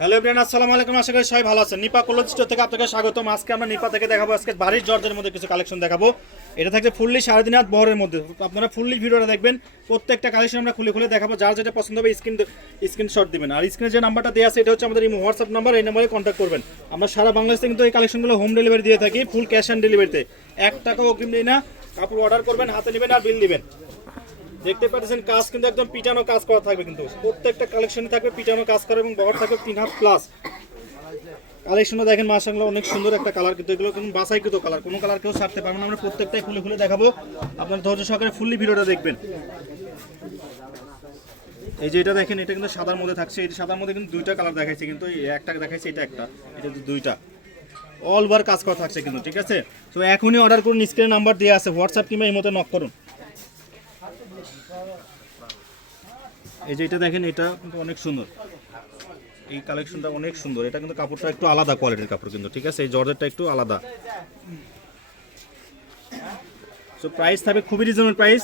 Hello everyone, আসসালামু আলাইকুম। আশা করি সবাই ভালো আছেন। নিপা ক্লোথ স্টোর থেকে আপনাকে স্বাগতম। আজকে আমরা নিপা থেকে দেখাবো আজকে বাড়ির জর্জের মধ্যে কিছু কালেকশন দেখাবো। এটা থাকছে ফুললি 3.5 হাত বহরের মধ্যে। আপনারা ফুললি ভিডিওটা দেখবেন, প্রত্যেকটা কালেকশন আমরা খুলে খুলে দেখাবো। যার যেটা পছন্দ হবে স্ক্রিনশট দিবেন। আর স্ক্রিনে যে নাম্বারটা দেওয়া আছে এটা হচ্ছে আমাদের হোয়াটসঅ্যাপ নাম্বার, এই নাম্বারে কন্ট্যাক্ট করবেন। আমরা সারা বাংলাদেশে কিন্তু এই কালেকশনগুলো হোম ডেলিভারি দিয়ে থাকি, ফুল ক্যাশ অন ডেলিভারিতে। 1 টাকাও অগ্রিম দিই না। কাপড় অর্ডার করবেন, হাতে নেবেন আর বিল দিবেন। দেখতে পাচ্ছেন কাজ কিন্তু একদম পিটানো কাজ করা থাকবে, কিন্তু প্রত্যেকটা কালেকশনে থাকবে পিটানো কাজ করা এবং বহর থাকবে 3 হাত প্লাস। কালেকশনটা দেখেন মাশাআল্লাহ, অনেক সুন্দর একটা কালার, কিন্তু এগুলো কিন্তু বাছাইকৃত কালার, কোনো কালার কেউ ছাড়তে পারবে না। আমরা প্রত্যেকটাই খুলে খুলে দেখাবো, আপনারা ধৈর্য সহকারে ফুললি ভিডিওটা দেখবেন। এই যে এটা দেখেন, এটা কিন্তু সাদার মধ্যে থাকছে। এই সাদার মধ্যে কিন্তু 2টা কালার দেখাইছে, কিন্তু একটা দেখাইছে, এটা একটা, এটা 2টা অল ওভার কাজ করা থাকছে কিন্তু, ঠিক আছে। তো এখনই অর্ডার করুন, স্ক্রিনে নাম্বার দেওয়া আছে, হোয়াটসঅ্যাপ কিংবা ইমোতে নক করুন। এই যে এটা দেখেন, এটা কিন্তু অনেক সুন্দর, এই কালেকশনটা অনেক সুন্দর। এটা কিন্তু কাপড়টা একটু আলাদা কোয়ালিটির কাপড় কিন্তু, ঠিক আছে। এই জর্জেটটা একটু আলাদা। সো প্রাইস থাকবে খুবই রিজনেবল প্রাইস।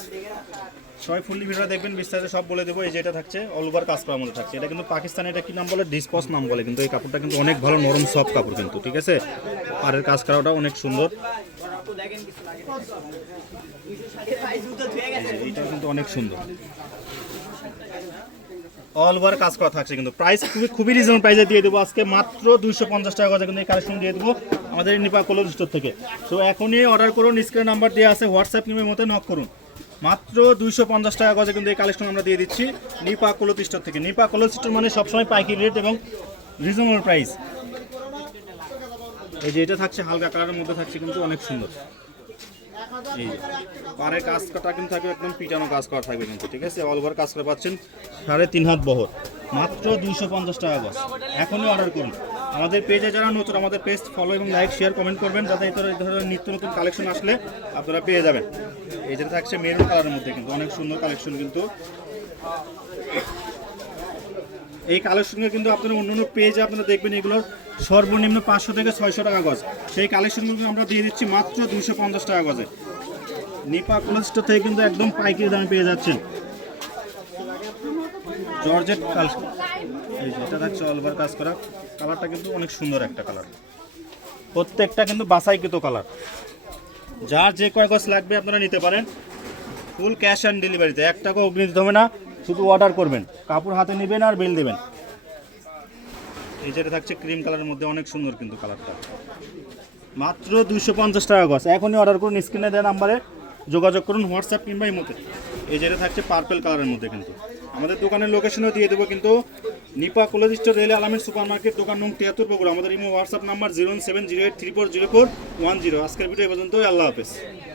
সবাই ফুললি ভিডিও দেখবেন, বিস্তারিত সব বলে দেবো। এই যে এটা থাকছে অল ওভার কাজ করার মধ্যে থাকছে। এটা কিন্তু পাকিস্তানে এটা কি নাম বলে, ডিসপস নাম বলে, কিন্তু এই কাপড়টা কিন্তু অনেক ভালো, নরম সফট কাপড় কিন্তু, ঠিক আছে। পাড়ের কাজ করাটা অনেক সুন্দর, এইটা কিন্তু অনেক সুন্দর, অল ওভার কাজ করা থাকছে কিন্তু। প্রাইস খুবই রিজনেবল প্রাইসে দিয়ে দেবো আজকে, মাত্র 250 টাকা করে কিন্তু এই কালেকশন দিয়ে দেবো আমাদের নিপা ক্লোথ স্টোর থেকে। তো এখনই অর্ডার করুন, স্ক্রিনে নাম্বার দেওয়া আছে, হোয়াটসঅ্যাপ কিংবা মতো নক করুন। মাত্র 250 টাকা করে কিন্তু এই কালেকশন আমরা দিয়ে দিচ্ছি নিপা ক্লোথ স্টোর থেকে। নিপা ক্লোথ স্টোর মানে সবসময় পাইকারি রেট এবং রিজনেবল প্রাইস। এই যে এটা থাকছে হালকা কালারের মধ্যে থাকছে, কিন্তু অনেক সুন্দর। এই পাড়ের কাজ করা কিন্তু থাকবে একদম পিটানো কাজ করা থাকবে কিন্তু, ঠিক আছে। অল ওভার কাজ করে পাচ্ছেন 3.5 হাত বহর, মাত্র 250 টাকা গজ। এখনই অর্ডার করুন। আমাদের পেজে যারা নতুন, আমাদের পেজ ফলো এবং লাইক শেয়ার কমেন্ট করবেন, যাতে এই ধরনের নিত্য নতুন কালেকশন আসলে আপনারা পেয়ে যাবেন। এই যেটা থাকছে মেরুন কালারের মধ্যে, কিন্তু অনেক সুন্দর কালেকশন কিন্তু। এই কালেকশনগুলো কিন্তু আপনারা অন্যান্য পেজে আপনারা দেখবেন, এগুলোর সর্বনিম্ন 500 থেকে 600 টাকা গজ। সেই কালেকশনগুলো আমরা দিয়ে দিচ্ছি মাত্র 250 টাকা গজে। নিপা ক্লোথ স্টোর থেকে কিন্তু একদম পাইকারি দামে পেয়ে যাচ্ছেন জর্জেট কালেকশন। এই যে এটা থাকছে অল ওভার কাজ করা, কালারটা কিন্তু অনেক সুন্দর একটা কালার, প্রত্যেকটা কিন্তু বাছাইকৃত কালার। যার যে কয় গজ লাগবে আপনারা নিতে পারেন, ফুল ক্যাশ অন ডেলিভারিতে। 1 টাকা অগ্রিম দিতে হবে না, শুধু অর্ডার করবেন, কাপড় হাতে নেবেন আর বিল দেবেন। এই যেটা থাকছে ক্রিম কালারের মধ্যে, অনেক সুন্দর কিন্তু কালারটা, মাত্র 250 টাকা গজ। এখনই অর্ডার করুন, স্ক্রিনে দেওয়া নাম্বারে যোগাযোগ করুন, হোয়াটসঅ্যাপ কিংবা ইমোতে। এই যেটা থাকছে পার্পল কালারের মধ্যে কিন্তু। আমাদের দোকানের লোকেশনও দিয়ে দেবো কিন্তু, নিপা ক্লোথ স্টোর, রেল আলামিন সুপার মার্কেট, দোকান নং 73 বগুড়া। আমাদের ইমো হোয়াটসঅ্যাপ নাম্বার 07083404110। আজকের ভিডিও এই পর্যন্তই, আল্লাহ হাফেজ।